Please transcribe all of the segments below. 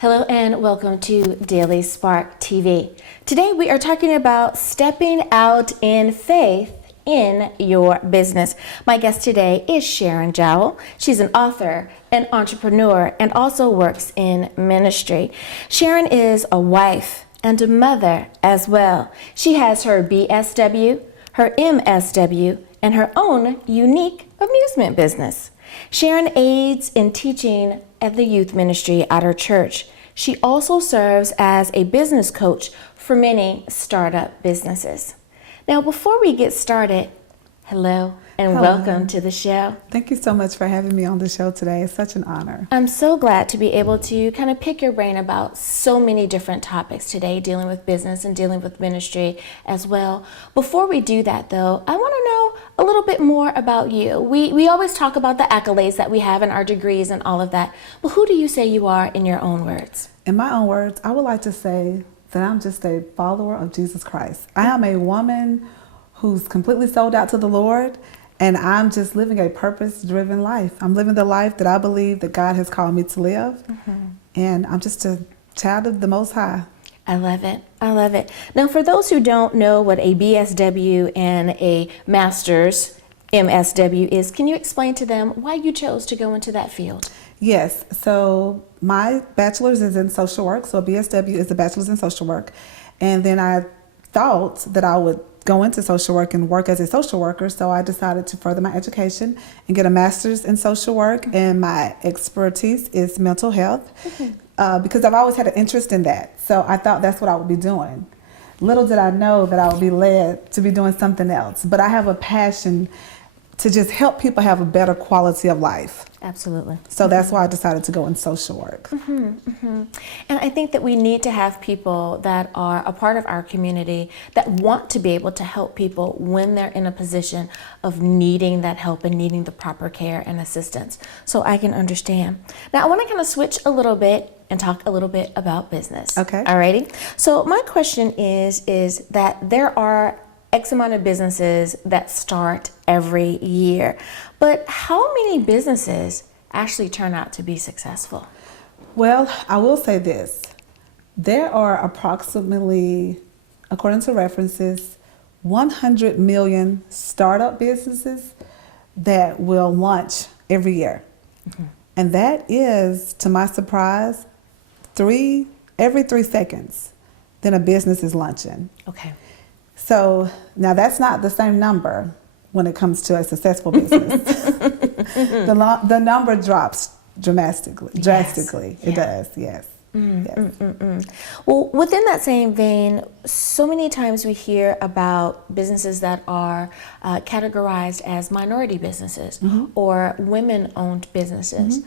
Hello and welcome to Daily Spark TV. Today we are talking about stepping out in faith in your business. My guest today is Sharon Jawo. She's an author, an entrepreneur, and also works in ministry. Sharon is a wife and a mother as well. She has her BSW, her MSW, and her own unique amusement business. Sharon aids in teaching at the youth ministry at her church. She also serves as a business coach for many startup businesses. Now, before we get started, hello and welcome to the show. Thank you so much for having me on the show today. It's such an honor. I'm so glad to be able to kind of pick your brain about so many different topics today, dealing with business and dealing with ministry as well. Before we do that, though, I want to know a little bit more about you. We always talk about the accolades that we have and our degrees and all of that, but who do you say you are in your own words? In my own words, I would like to say that I'm just a follower of Jesus Christ. I am a woman who's completely sold out to the Lord, and I'm just living a purpose-driven life. I'm living the life that I believe that God has called me to live, and I'm just a child of the Most High. I love it. I love it. Now, for those who don't know what a BSW and a master's MSW is, can you explain to them why you chose to go into that field? Yes, so my bachelor's is in social work, so a BSW is a bachelor's in social work, and then I thought that I would go into social work and work as a social worker, so I decided to further my education and get a master's in social work, and my expertise is mental health because I've always had an interest in that, so I thought that's what I would be doing. Little did I know that I would be led to be doing something else, but I have a passion to just help people have a better quality of life. Absolutely. So that's why I decided to go in social work. And I think that we need to have people that are a part of our community that want to be able to help people when they're in a position of needing that help and needing the proper care and assistance. So I can understand. Now I want to kind of switch a little bit and talk a little bit about business. Okay. Alrighty. So my question is that there are X amount of businesses that start every year. But how many businesses actually turn out to be successful? Well, I will say this. There are approximately, according to references, 100 million startup businesses that will launch every year. And that is, to my surprise, every 3 seconds, then a business is launching. Okay. So now that's not the same number when it comes to a successful business. The number drops drastically. It does, yes. Well, within that same vein, so many times we hear about businesses that are categorized as minority businesses or women-owned businesses.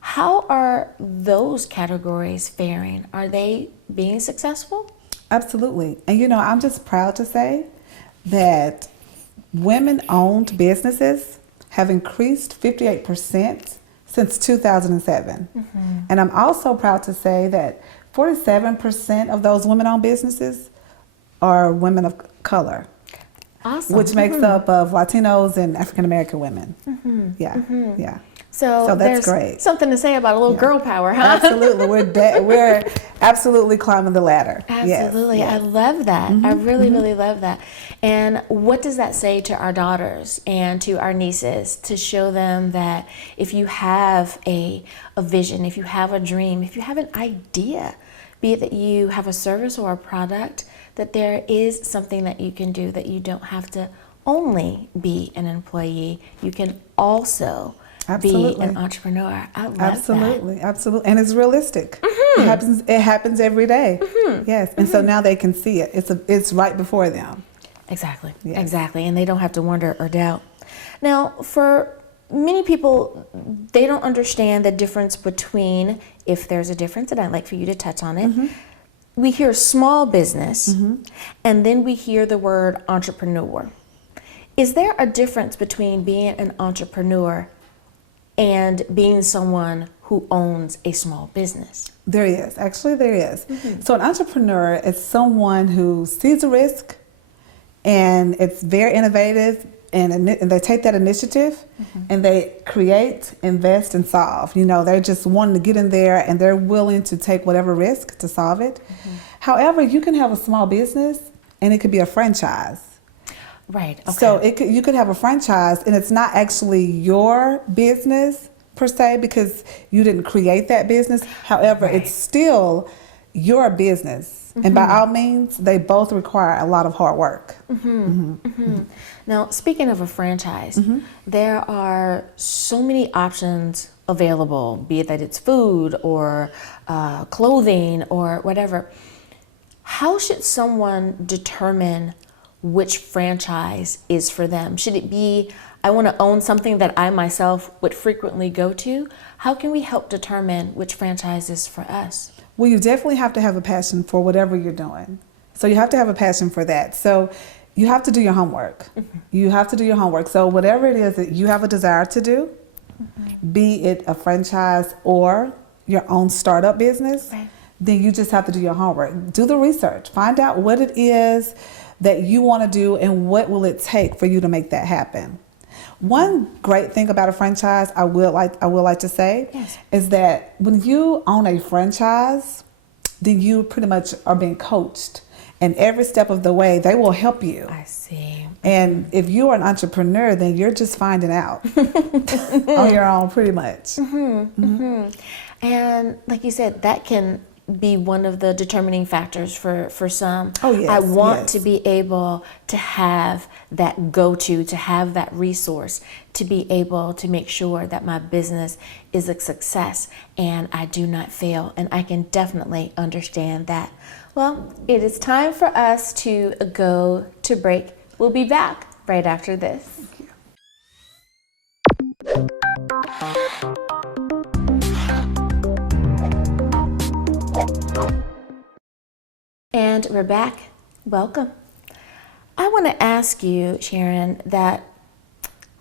How are those categories faring? Are they being successful? Absolutely. And you know, I'm just proud to say that women-owned businesses have increased 58% since 2007. And I'm also proud to say that 47% of those women-owned businesses are women of color. Awesome. Which makes up of Latinos and African-American women. Yeah. So that's there's great. Something to say about a little girl power, huh? Absolutely. We're absolutely climbing the ladder. Absolutely. Yes. I love that. I really love that. And what does that say to our daughters and to our nieces to show them that if you have a vision, if you have a dream, if you have an idea, be it that you have a service or a product, that there is something that you can do, that you don't have to only be an employee. You can also be an entrepreneur. I love that. Absolutely. And it's realistic. It happens every day. Yes. And so now they can see it. It's right before them. Exactly. Yes. Exactly. And they don't have to wonder or doubt. Now, for many people, they don't understand the difference between, if there's a difference, and I'd like for you to touch on it. We hear small business, and then we hear the word entrepreneur. Is there a difference between being an entrepreneur and being someone who owns a small business? There is. Actually, there is. So an entrepreneur is someone who sees a risk and it's very innovative and they take that initiative and they create, invest, and solve. They're just wanting to get in there and they're willing to take whatever risk to solve it. However, you can have a small business and it could be a franchise. Right. Okay. So you could have a franchise and it's not actually your business per se because you didn't create that business. However, it's still your business. And by all means, they both require a lot of hard work. Now, speaking of a franchise, there are so many options available, be it that it's food or clothing or whatever. How should someone determine which franchise is for them? Should it be, I want to own something that I myself would frequently go to? How can we help determine which franchise is for us? Well, you definitely have to have a passion for whatever you're doing. So you have to have a passion for that. So you have to do your homework. You have to do your homework. So whatever it is that you have a desire to do, be it a franchise or your own startup business, then you just have to do your homework. Do the research. Find out what it is that you want to do and what will it take for you to make that happen. One great thing about a franchise, I would like to say, is that when you own a franchise, then you pretty much are being coached. And every step of the way, they will help you. I see. And if you are an entrepreneur, then you're just finding out on your own pretty much. And like you said, that can be one of the determining factors for some. Oh, yes. I want to be able to have that go-to, to have that resource, to be able to make sure that my business is a success and I do not fail. And I can definitely understand that. Well, it is time for us to go to break. We'll be back right after this. Thank you. And we're back. Welcome. I want to ask you, Sharon, that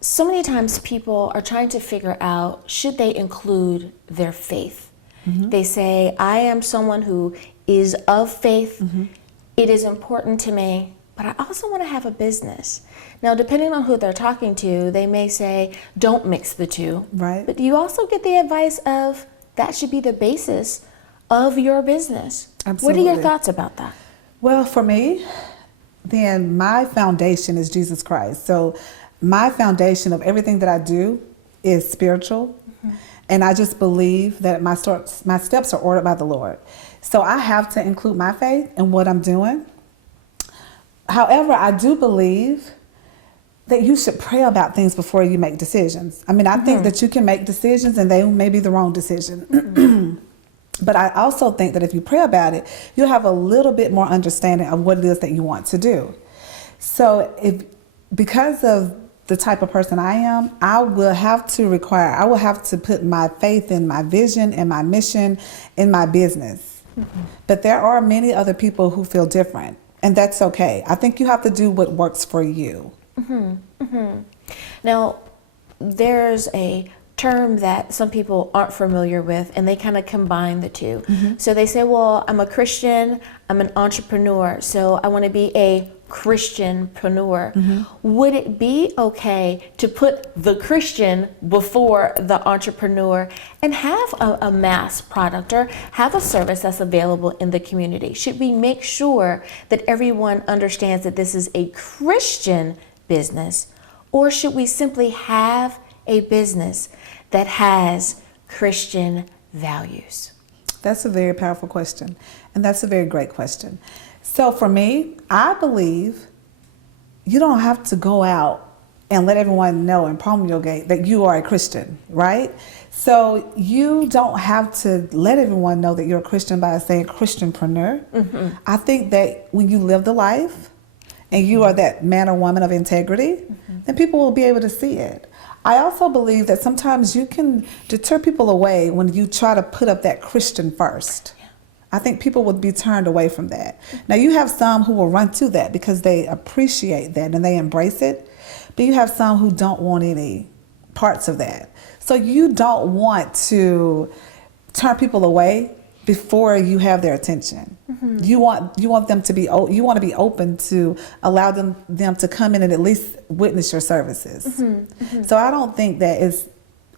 so many times people are trying to figure out, should they include their faith? They say, I am someone who is of faith. It is important to me, but I also want to have a business. Now, depending on who they're talking to, they may say, don't mix the two. Right. But you also get the advice of that should be the basis of your business. Absolutely. What are your thoughts about that? Well, for me, then my foundation is Jesus Christ. So my foundation of everything that I do is spiritual. And I just believe that my steps are ordered by the Lord. So I have to include my faith in what I'm doing. However, I do believe that you should pray about things before you make decisions. I mean, I think that you can make decisions and they may be the wrong decision. But I also think that if you pray about it, you'll have a little bit more understanding of what it is that you want to do. So because of the type of person I am, I will have to put my faith in my vision and my mission in my business. But there are many other people who feel different, and that's okay. I think you have to do what works for you. Now, there's a term that some people aren't familiar with, and they kind of combine the two. So they say, well, I'm a Christian, I'm an entrepreneur, so I want to be a Christianpreneur. Would it be okay to put the Christian before the entrepreneur and have a mass product or have a service that's available in the community? Should we make sure that everyone understands that this is a Christian business, or should we simply have a business that has Christian values? That's a very powerful question, and that's a very great question. So for me, I believe you don't have to go out and let everyone know and promulgate that you are a Christian, right? So you don't have to let everyone know that you're a Christian by saying Christianpreneur. I think that when you live the life and you are that man or woman of integrity, then people will be able to see it. I also believe that sometimes you can deter people away when you try to put up that Christian first. I think people would be turned away from that. Now, you have some who will run to that because they appreciate that and they embrace it, but you have some who don't want any parts of that. So you don't want to turn people away before you have their attention. You want them to be you want to be open to allow them to come in and at least witness your services. So I don't think that it's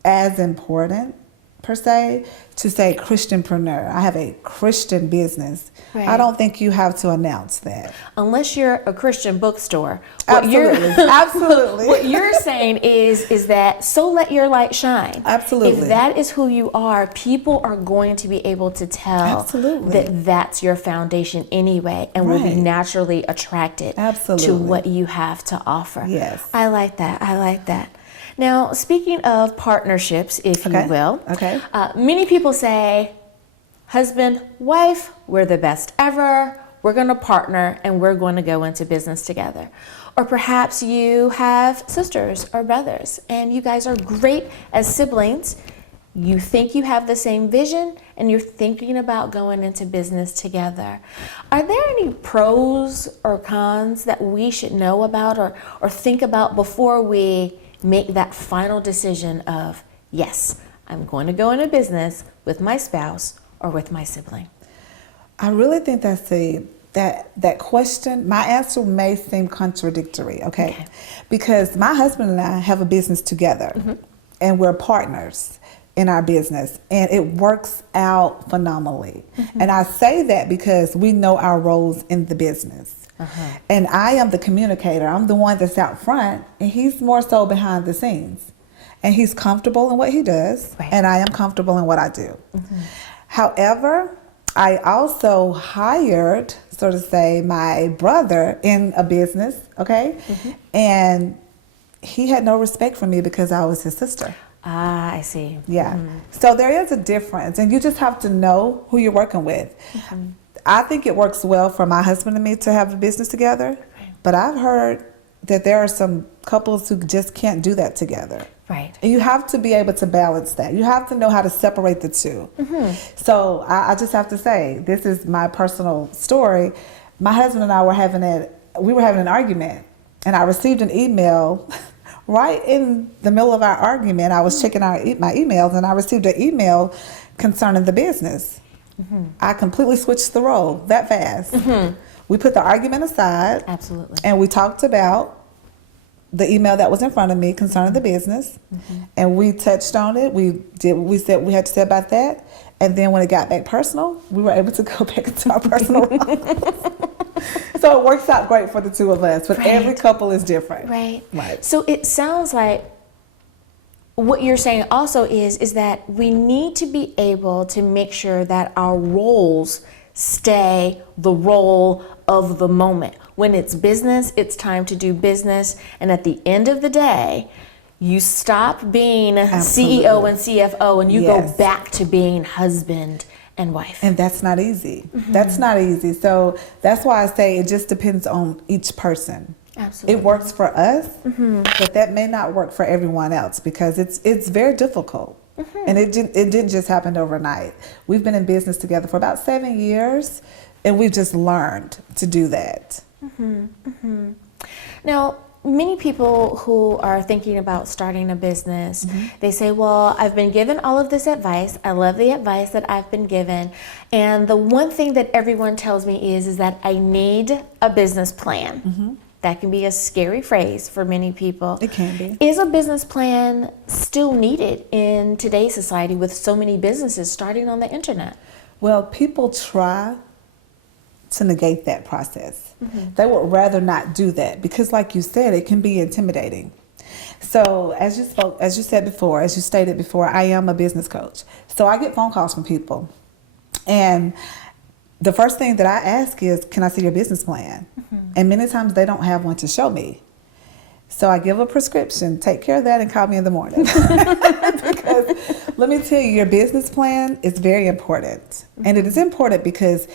as important per se to say Christianpreneur. I have a Christian business. Right. I don't think you have to announce that. Unless you're a Christian bookstore. Absolutely. Absolutely. What you're saying is that so let your light shine. Absolutely. If that is who you are, people are going to be able to tell Absolutely. that that's your foundation anyway, and will be Right. naturally attracted Absolutely. to what you have to offer. Yes. I like that. I like that. Now, speaking of partnerships, if you Okay. will, Okay. Many people say, husband, wife, we're the best ever. We're going to partner and we're going to go into business together. Or perhaps you have sisters or brothers and you guys are great as siblings. You think you have the same vision and you're thinking about going into business together. Are there any pros or cons that we should know about or think about before we make that final decision of, yes, I'm going to go into business with my spouse or with my sibling? I really think that's that question, my answer may seem contradictory, okay? Because my husband and I have a business together and we're partners in our business and it works out phenomenally. And I say that because we know our roles in the business. And I am the communicator. I'm the one that's out front and he's more so behind the scenes. And he's comfortable in what he does and I am comfortable in what I do. However, I also hired, so to say, my brother in a business, okay? And he had no respect for me because I was his sister. Ah, I see. Yeah. So there is a difference and you just have to know who you're working with. I think it works well for my husband and me to have a business together, but I've heard that there are some couples who just can't do that together. Right. And you have to be able to balance that. You have to know how to separate the two. So I just have to say, this is my personal story. My husband and I were having an argument, and I received an email right in the middle of our argument. I was checking my emails, and I received an email concerning the business. I completely switched the role that fast. We put the argument aside. Absolutely. And we talked about the email that was in front of me concerning the business. And we touched on it. We said we had to say about that. And then when it got back personal, we were able to go back into our personal roles. So it works out great for the two of us. But every couple is different. Right. Right. So it sounds like what you're saying also is that we need to be able to make sure that our roles stay the role of the moment. When it's business, it's time to do business. And at the end of the day, you stop being CEO and CFO and you go back to being husband and wife. And that's not easy. That's not easy. So that's why I say it just depends on each person. Absolutely. It works for us, but that may not work for everyone else because it's very difficult. And it didn't just happen overnight. We've been in business together for about 7 years, and we've just learned to do that. Now, many people who are thinking about starting a business, they say, well, I've been given all of this advice. I love the advice that I've been given. And the one thing that everyone tells me is that I need a business plan. That can be a scary phrase for many people. It can be. Is a business plan still needed in today's society with so many businesses starting on the internet? Well, people try to negate that process. They would rather not do that because, like you said, it can be intimidating. So as you stated before, I am a business coach. So I get phone calls from people. And the first thing that I ask is, can I see your business plan? And many times they don't have one to show me. So I give a prescription, take care of that and call me in the morning. Because let me tell you, your business plan is very important. And it is important because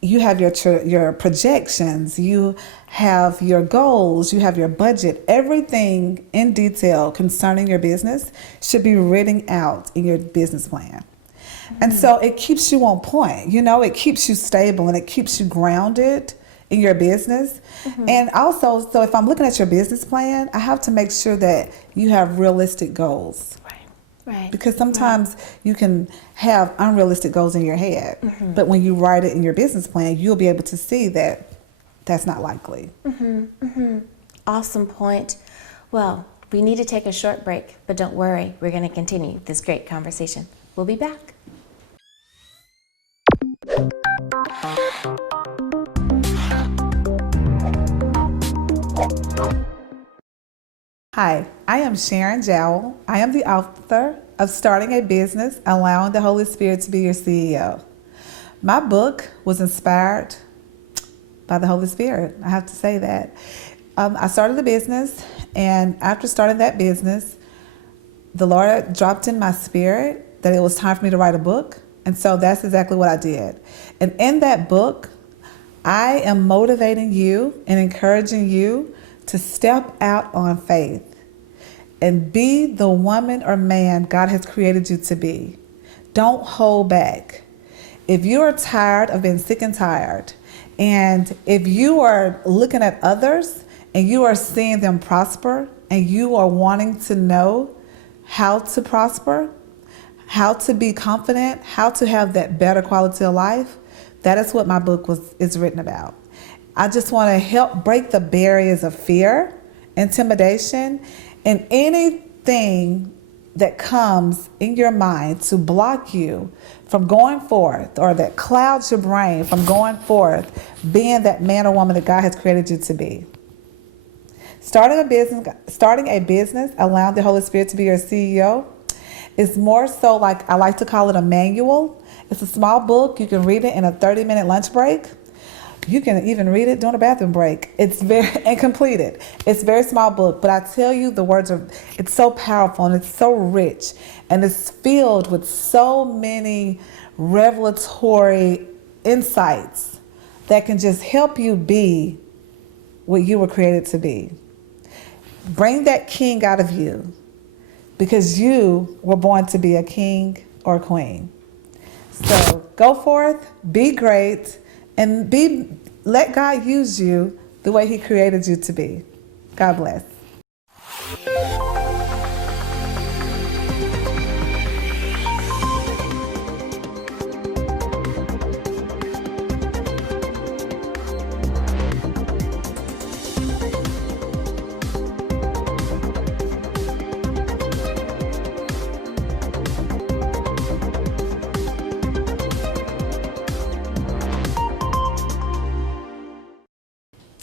you have your projections, you have your goals, you have your budget. Everything in detail concerning your business should be written out in your business plan. And so it keeps you on point, it keeps you stable and it keeps you grounded in your business. And also, so if I'm looking at your business plan, I have to make sure that you have realistic goals. Right. Because sometimes you can have unrealistic goals in your head, but when you write it in your business plan, you'll be able to see that that's not likely. Awesome point. Well, we need to take a short break, but don't worry, we're going to continue this great conversation. We'll be back. Hi, I am Sharon Jawo. I am the author of Starting a Business, Allowing the Holy Spirit to be Your CEO. My book was inspired by the Holy Spirit. I have to say that. I started a business, and after starting that business, the Lord dropped in my spirit that it was time for me to write a book. And so that's exactly what I did. And in that book, I am motivating you and encouraging you to step out on faith and be the woman or man God has created you to be. Don't hold back. If you are tired of being sick and tired, and if you are looking at others and you are seeing them prosper and you are wanting to know how to prosper, how to be confident, how to have that better quality of life, that is what my book is written about. I just want to help break the barriers of fear, intimidation, and anything that comes in your mind to block you from going forth, or that clouds your brain from going forth, being that man or woman that God has created you to be. Starting a business, allowing the Holy Spirit to be your CEO, is more so like, I like to call it a manual. It's a small book. You can read it in a 30-minute lunch break. You can even read it during a bathroom break. It's and complete it. It's a very small book, but I tell you, it's so powerful and it's so rich, and it's filled with so many revelatory insights that can just help you be what you were created to be. Bring that king out of you, because you were born to be a king or a queen. So go forth, be great, and let God use you the way He created you to be. God bless.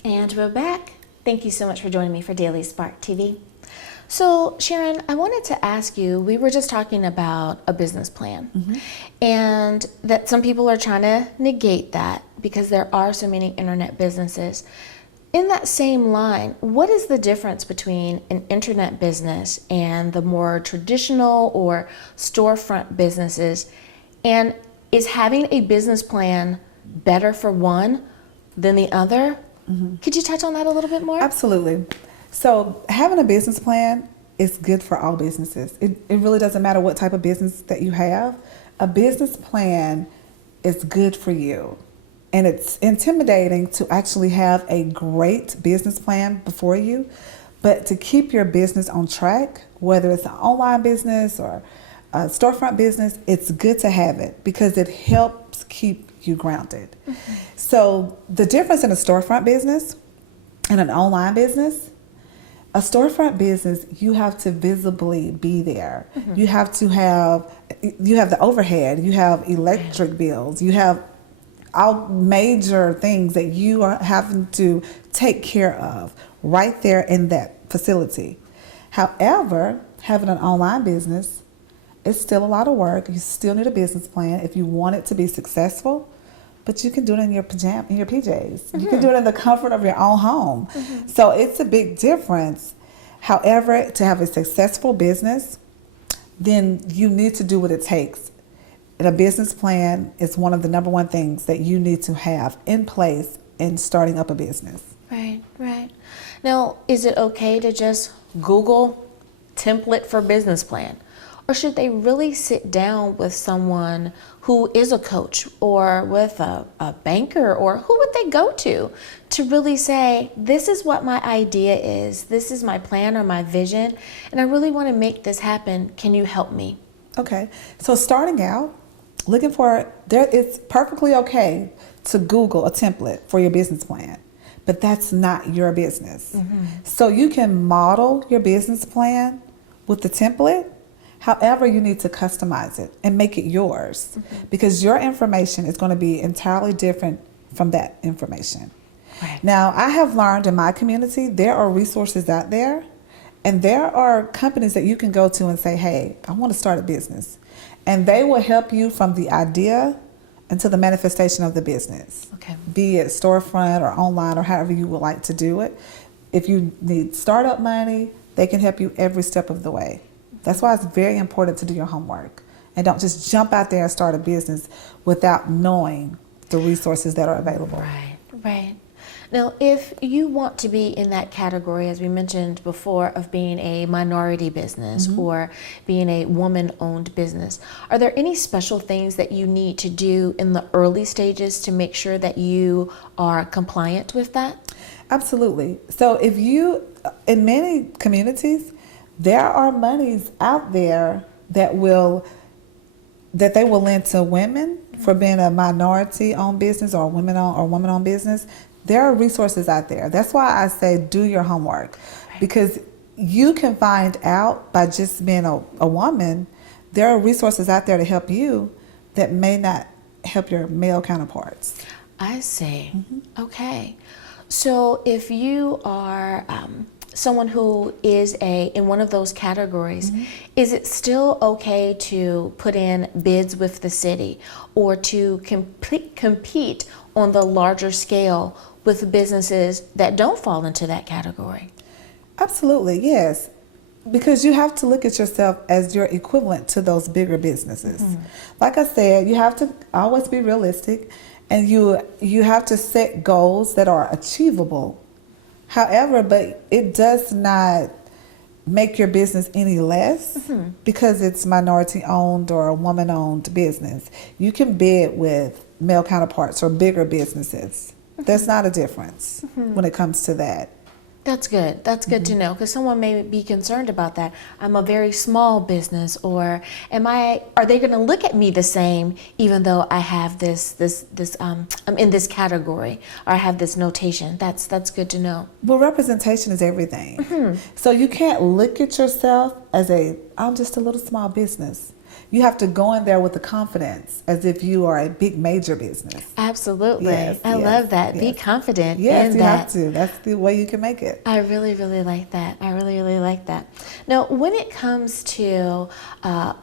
And we're back. Thank you so much for joining me for Daily Spark TV. So, Sharon, I wanted to ask you, we were just talking about a business plan, and that some people are trying to negate that because there are so many internet businesses. In that same line, what is the difference between an internet business and the more traditional or storefront businesses? And is having a business plan better for one than the other? Could you touch on that a little bit more? Absolutely. So having a business plan is good for all businesses. It really doesn't matter what type of business that you have. A business plan is good for you. And it's intimidating to actually have a great business plan before you, but to keep your business on track, whether it's an online business or a storefront business, it's good to have it because it helps keep you grounded. So the difference in a storefront business and an online business, a storefront business, you have to visibly be there. You have the overhead, you have electric bills, you have all major things that you are having to take care of right there in that facility. However, having an online business, it's still a lot of work. You still need a business plan if you want it to be successful, but you can do it in your PJs. You can do it in the comfort of your own home. So it's a big difference. However, to have a successful business, then you need to do what it takes. And a business plan is one of the number one things that you need to have in place in starting up a business. Right, right. Now, is it okay to just Google template for business plan? Or should they really sit down with someone who is a coach or with a banker, or who would they go to really say, this is what my idea is, this is my plan or my vision, and I really want to make this happen. Can you help me? Okay, so starting out, it's perfectly okay to Google a template for your business plan, but that's not your business. So you can model your business plan with the template. However, you need to customize it and make it yours, because your information is going to be entirely different from that information. Right. Now, I have learned in my community, there are resources out there, and there are companies that you can go to and say, hey, I want to start a business. And they will help you from the idea until the manifestation of the business. Okay. Be it storefront or online or however you would like to do it. If you need startup money, they can help you every step of the way. That's why it's very important to do your homework and don't just jump out there and start a business without knowing the resources that are available. Right, right. Now, if you want to be in that category, as we mentioned before, of being a minority business or being a woman-owned business, are there any special things that you need to do in the early stages to make sure that you are compliant with that? Absolutely. So in many communities, there are monies out there that they will lend to women for being a minority-owned business or woman-owned business. There are resources out there. That's why I say do your homework, because you can find out by just being a woman. There are resources out there to help you that may not help your male counterparts. I see. Okay. So if you are someone who is in one of those categories, is it still okay to put in bids with the city or to compete on the larger scale with businesses that don't fall into that category? Absolutely, yes. Because you have to look at yourself as your equivalent to those bigger businesses. Like I said, you have to always be realistic, and you have to set goals that are achievable. However, but it does not make your business any less because it's minority owned or a woman owned business. You can bid with male counterparts or bigger businesses. There's not a difference when it comes to that. That's good. That's good to know, because someone may be concerned about that. I'm a very small business, or are they going to look at me the same even though I have I'm in this category or I have this notation? That's good to know. Well, representation is everything. So you can't look at yourself as I'm just a little small business. You have to go in there with the confidence as if you are a big major business. Absolutely. Yes, I love that. Be confident in you that. have to. That's the way you can make it. I really, really like that. I really, really like that. Now, when it comes to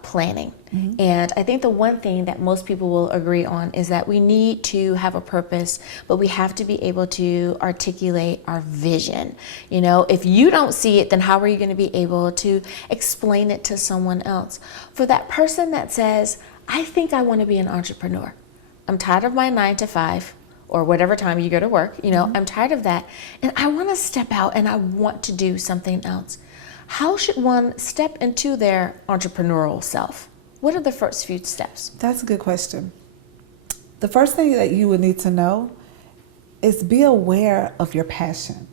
planning, and I think the one thing that most people will agree on is that we need to have a purpose, but we have to be able to articulate our vision. You know, if you don't see it, then how are you going to be able to explain it to someone else? For that person that says, I think I want to be an entrepreneur. I'm tired of my 9 to 5 or whatever time you go to work. You know, I'm tired of that. And I want to step out and I want to do something else. How should one step into their entrepreneurial self? What are the first few steps? That's a good question. The first thing that you would need to know is be aware of your passion.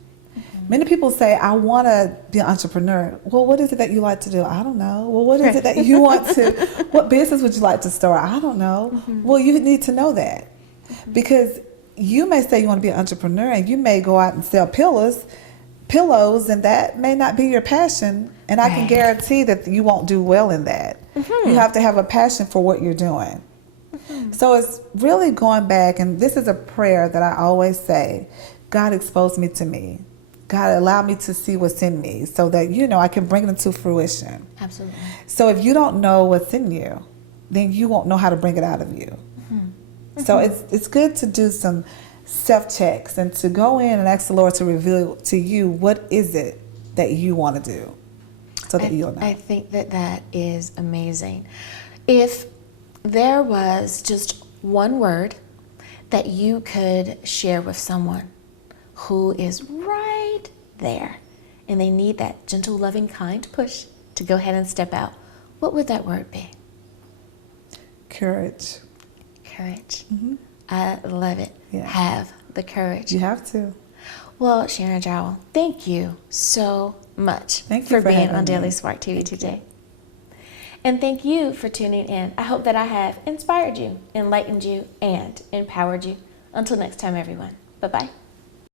Many people say, I want to be an entrepreneur. Well, what is it that you like to do? I don't know. Well, what is it that you want to, what business would you like to start? I don't know. Well, you need to know that, because you may say you want to be an entrepreneur and you may go out and sell pillows, and that may not be your passion. And I can guarantee that you won't do well in that. You have to have a passion for what you're doing. So it's really going back, and this is a prayer that I always say, God expose me to me. God allow me to see what's in me so that, I can bring it into fruition. Absolutely. So if you don't know what's in you, then you won't know how to bring it out of you. So it's good to do some self-checks and to go in and ask the Lord to reveal to you what is it that you want to do so that you'll know. I think that is amazing. If there was just one word that you could share with someone who is right there and they need that gentle, loving, kind push to go ahead and step out, what would that word be? Courage. Courage. I love it. Yeah. Have the courage. You have to. Well, Sharon Jawo, thank you so much Thank you for being having on me. Daily Spark TV today. And thank you for tuning in. I hope that I have inspired you, enlightened you, and empowered you. Until next time, everyone. Bye-bye.